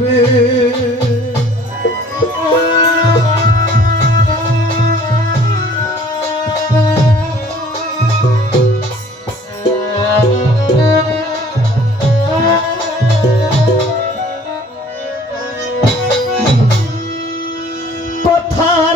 দূরে কথা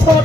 ছট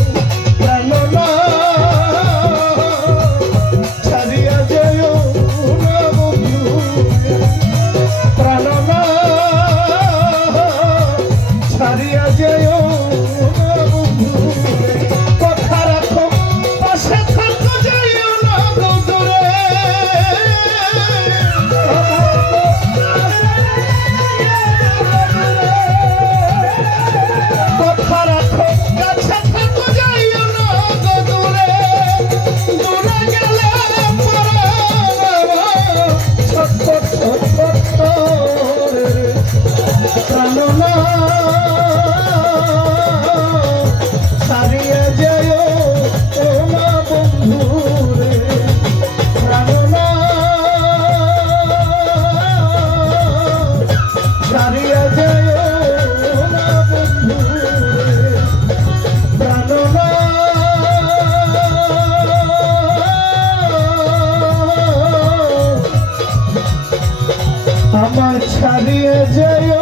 ছাড়িয়ে যায় না